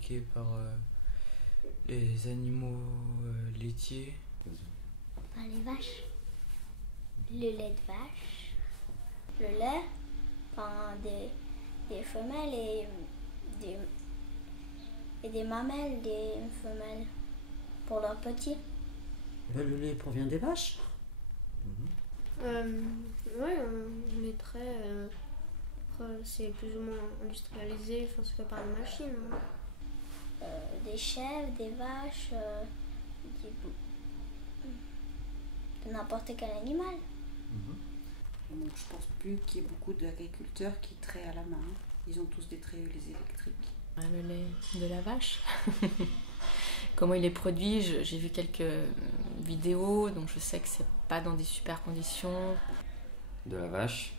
fabriqué par les animaux laitiers. Par les vaches. Le lait de vache. Le lait, enfin, des femelles et des mamelles des femelles pour leurs petits. Le lait provient des vaches. Ouais, on est très. Après, c'est plus ou moins industrialisé, enfin, c'est fait par des machines. Hein. Des chèvres, des vaches, de n'importe quel animal. Donc je pense plus qu'il y ait beaucoup d'agriculteurs qui traient à la main. Ils ont tous des treillis électriques. Le lait de la vache. Comment il est produit, j'ai vu quelques vidéos, donc je sais que c'est pas dans des super conditions. De la vache.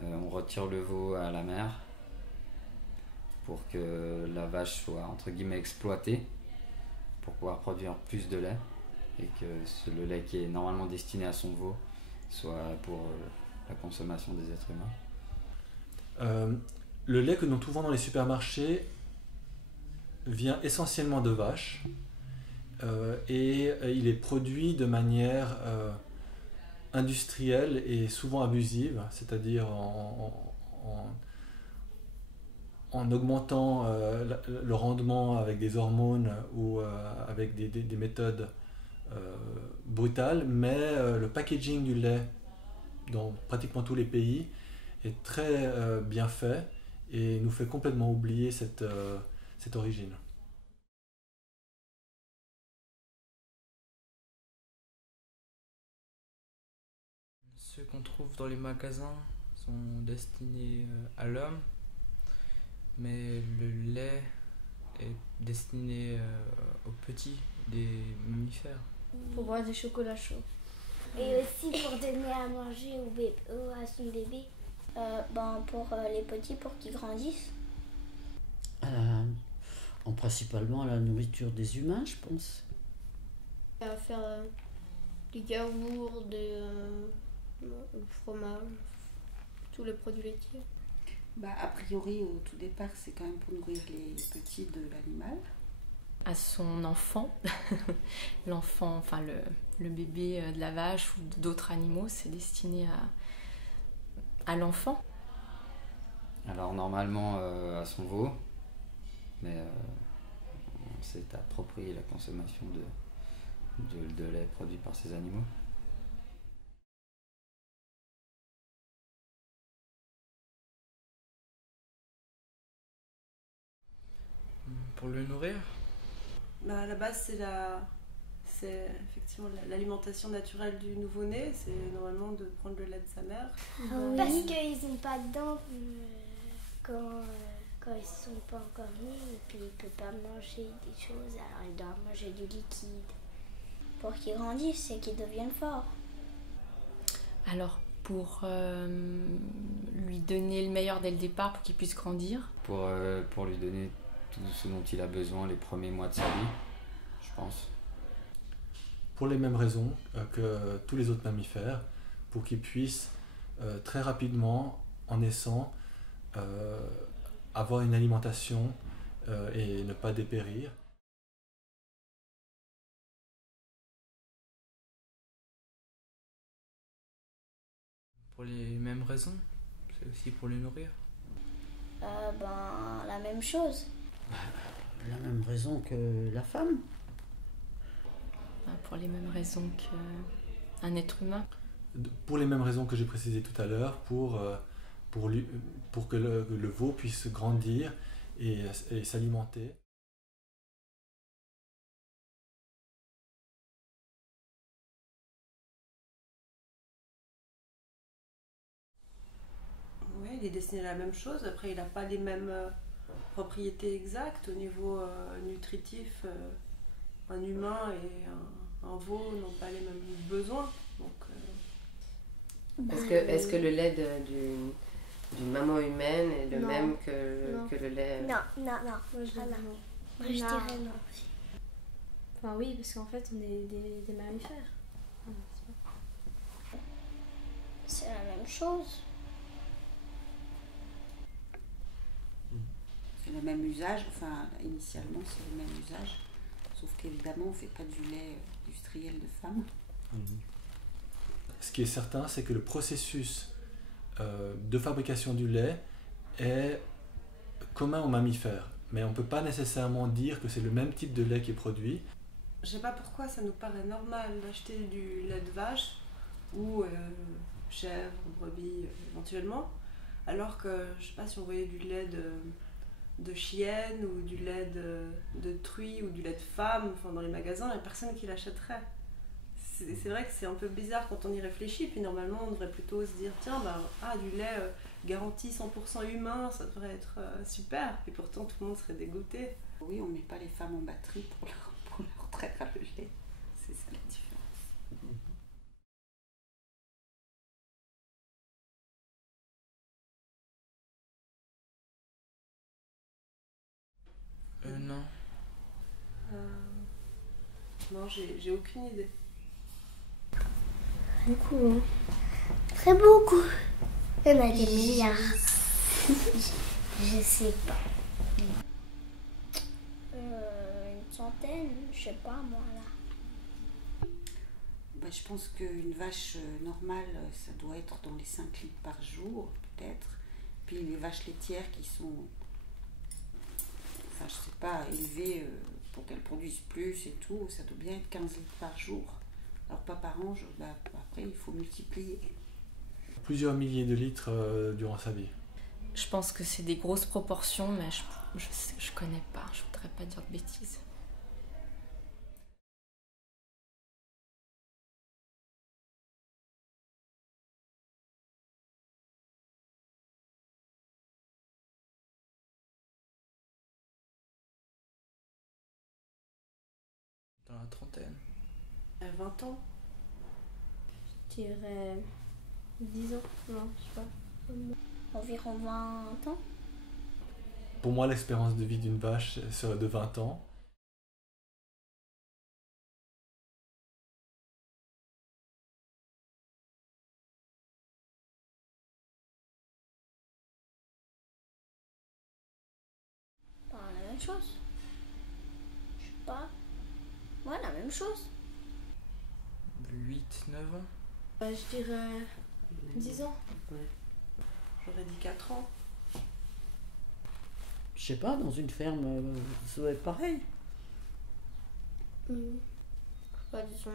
On retire le veau à la mer pour que la vache soit entre guillemets exploitée pour pouvoir produire plus de lait et que le lait qui est normalement destiné à son veau soit pour la consommation des êtres humains. Le lait que nous trouvons dans les supermarchés vient essentiellement de vaches et il est produit de manière industrielle et souvent abusive, c'est-à-dire en augmentant le rendement avec des hormones ou avec des méthodes brutales, mais le packaging du lait dans pratiquement tous les pays est très bien fait et nous fait complètement oublier cette origine. Ceux qu'on trouve dans les magasins sont destinés à l'homme, mais le lait est destiné aux petits, des mammifères. Pour boire des chocolats chauds. Et aussi pour donner à manger à son bébé. Pour les petits, pour qu'ils grandissent. Principalement à la nourriture des humains, je pense. À faire du yaourt, du fromage, tous les produits laitiers. A priori, au tout départ, c'est quand même pour nourrir les petits de l'animal. À son enfant, l'enfant, enfin le bébé de la vache ou d'autres animaux, c'est destiné à l'enfant. Alors normalement à son veau, mais on s'est approprié la consommation de lait produit par ces animaux. Pour le nourrir? À la base, c'est effectivement l'alimentation naturelle du nouveau-né, c'est normalement de prendre le lait de sa mère. Oui. Parce qu'ils n'ont pas de dents quand ils ne sont pas encore nés, et puis ils ne peuvent pas manger des choses, alors ils doivent manger du liquide. Pour qu'ils grandissent et qu'ils deviennent forts. Alors pour lui donner le meilleur dès le départ pour qu'il puisse grandir. Pour lui donner tout ce dont il a besoin les premiers mois de sa vie, je pense. Pour les mêmes raisons que tous les autres mammifères, pour qu'ils puissent très rapidement, en naissant, avoir une alimentation et ne pas dépérir. Pour les mêmes raisons, c'est aussi pour les nourrir. La même chose. La même raison que la femme. Pour les mêmes raisons qu'un être humain. Pour les mêmes raisons que j'ai précisées tout à l'heure, pour que le veau puisse grandir et s'alimenter. Oui, il est destiné à la même chose. Après, il n'a pas les mêmes propriétés exactes au niveau nutritif. Un humain et un veau n'ont pas les mêmes besoins. Donc, Est-ce que le lait d'une maman humaine est le même que le lait... Non. Moi, je dirais non. Enfin oui, parce qu'en fait, on est des mammifères. C'est la même chose. C'est le même usage, enfin initialement c'est le même usage, sauf qu'évidemment on ne fait pas du lait industriel de femme. Ce qui est certain, c'est que le processus de fabrication du lait est commun aux mammifères, mais on ne peut pas nécessairement dire que c'est le même type de lait qui est produit. Je sais pas pourquoi ça nous paraît normal d'acheter du lait de vache ou chèvre, brebis éventuellement, alors que je sais pas si on voyait du lait de chienne ou du lait de truie ou du lait de femme, enfin dans les magasins, il n'y a personne qui l'achèterait. C'est vrai que c'est un peu bizarre quand on y réfléchit, puis normalement on devrait plutôt se dire tiens, du lait garanti 100% humain, ça devrait être super, et pourtant tout le monde serait dégoûté. Oui, on ne met pas les femmes en batterie pour leur traire à le lait, c'est ça la différence. Non. Non, j'ai aucune idée. Beaucoup. Très beaucoup. Il y en a des milliards. Je sais pas. Une centaine, je sais pas moi là. Je pense qu'une vache normale, ça doit être dans les 5 litres par jour, peut-être. Puis les vaches laitières qui sont, je sais pas, élevées pour qu'elles produisent plus et tout, ça doit bien être 15 litres par jour. Alors pas par an, après il faut multiplier. Plusieurs milliers de litres durant sa vie. Je pense que c'est des grosses proportions, mais je connais pas, je voudrais pas dire de bêtises. Dans la trentaine. 20 ans. Je dirais 10 ans, non, je sais pas. Environ 20 ans. Pour moi, l'espérance de vie d'une vache serait de 20 ans. La même chose. Je sais pas. Ouais, la même chose. 8, 9 ans. Je dirais 10 ans. J'aurais dit 4 ans. Je sais pas, dans une ferme, ça doit être pareil. Je sais pas, disons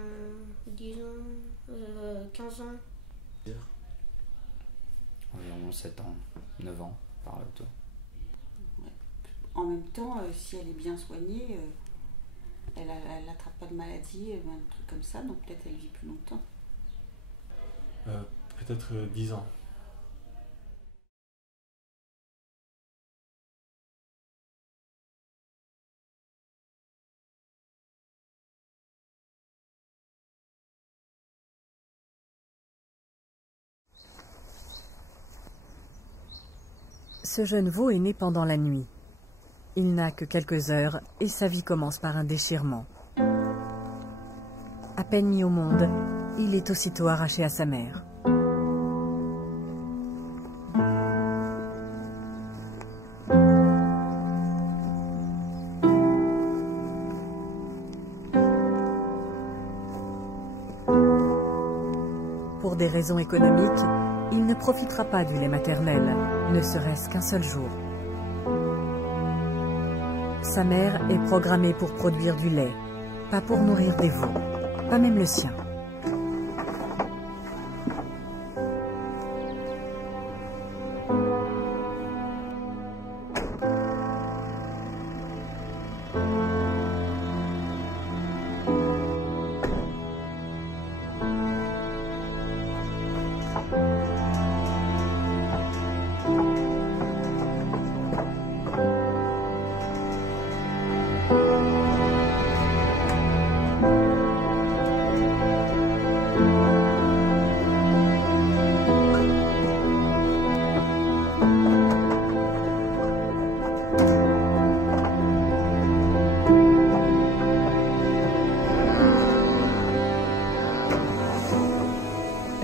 10 ans, 15 ans. Environ 7 ans, 9 ans, par là autour. En même temps, si elle est bien soignée, elle n'attrape pas de maladie, un truc comme ça, donc peut-être elle vit plus longtemps. Peut-être 10 ans. Ce jeune veau est né pendant la nuit. Il n'a que quelques heures et sa vie commence par un déchirement. À peine mis au monde, il est aussitôt arraché à sa mère. Pour des raisons économiques, il ne profitera pas du lait maternel, ne serait-ce qu'un seul jour. Sa mère est programmée pour produire du lait, pas pour nourrir des veaux, pas même le sien.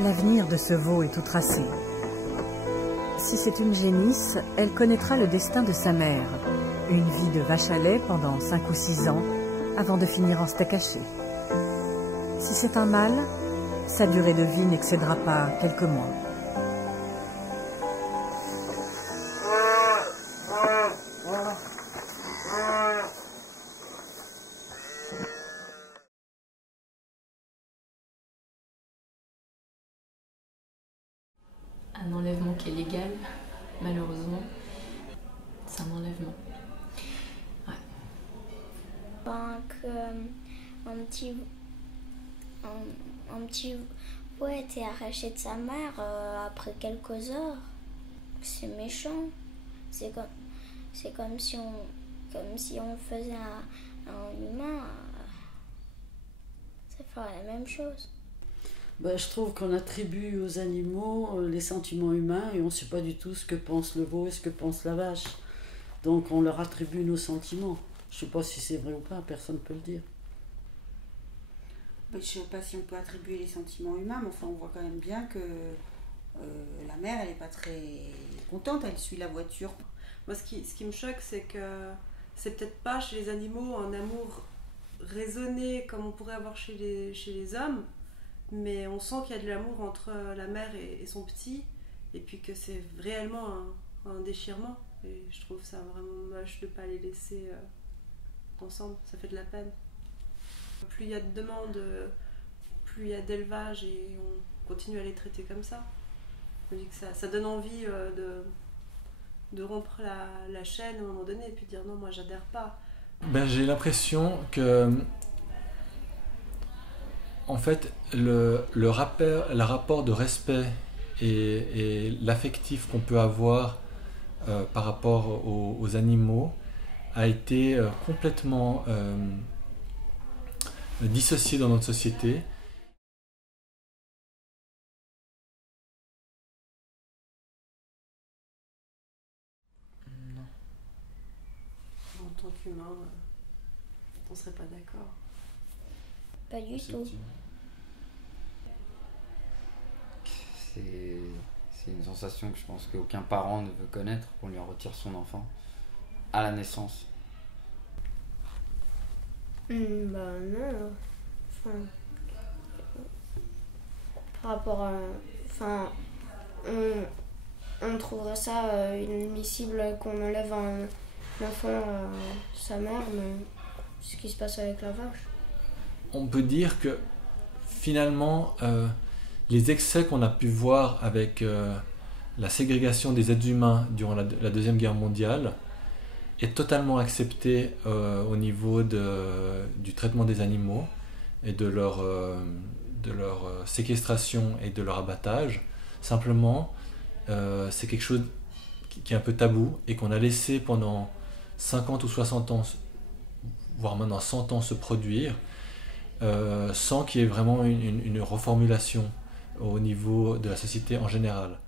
L'avenir de ce veau est tout tracé. Si c'est une génisse, elle connaîtra le destin de sa mère, une vie de vache à lait pendant 5 ou 6 ans avant de finir en steak haché. Si c'est un mâle, sa durée de vie n'excédera pas quelques mois. Un enlèvement qui est légal, malheureusement, c'est un enlèvement. Ouais. Un petit veau a été arraché de sa mère après quelques heures. C'est méchant. C'est comme si on faisait un humain. Ça ferait la même chose. Ben, je trouve qu'on attribue aux animaux les sentiments humains et on ne sait pas du tout ce que pense le veau et ce que pense la vache. Donc on leur attribue nos sentiments. Je ne sais pas si c'est vrai ou pas, personne ne peut le dire. Je ne sais pas si on peut attribuer les sentiments humains, mais enfin on voit quand même bien que la mère, elle n'est pas très contente, elle suit la voiture. Moi, ce qui me choque, c'est que c'est peut-être pas chez les animaux un amour raisonné comme on pourrait avoir chez les hommes, mais on sent qu'il y a de l'amour entre la mère et son petit, et puis que c'est réellement un déchirement. Et je trouve ça vraiment moche de ne pas les laisser ensemble, ça fait de la peine. Plus il y a de demandes, plus il y a d'élevage et on continue à les traiter comme ça. Je me dis que ça donne envie de rompre la chaîne à un moment donné et puis de dire non, moi j'adhère pas. J'ai l'impression que en fait le rapport de respect et l'affectif qu'on peut avoir par rapport aux animaux a été complètement dissocié dans notre société. Non. En tant qu'humain, on serait pas d'accord. Pas du tout. C'est une sensation que je pense qu'aucun parent ne veut connaître, qu'on lui en retire son enfant à la naissance. Non. Par rapport à... on trouverait ça inadmissible qu'on enlève un enfant à sa mère, mais c'est ce qui se passe avec la vache. On peut dire que finalement, les excès qu'on a pu voir avec la ségrégation des êtres humains durant la Deuxième Guerre mondiale est totalement accepté au niveau du traitement des animaux et de leur séquestration et de leur abattage. Simplement, c'est quelque chose qui est un peu tabou et qu'on a laissé pendant 50 ou 60 ans, voire maintenant 100 ans se produire, sans qu'il y ait vraiment une reformulation au niveau de la société en général.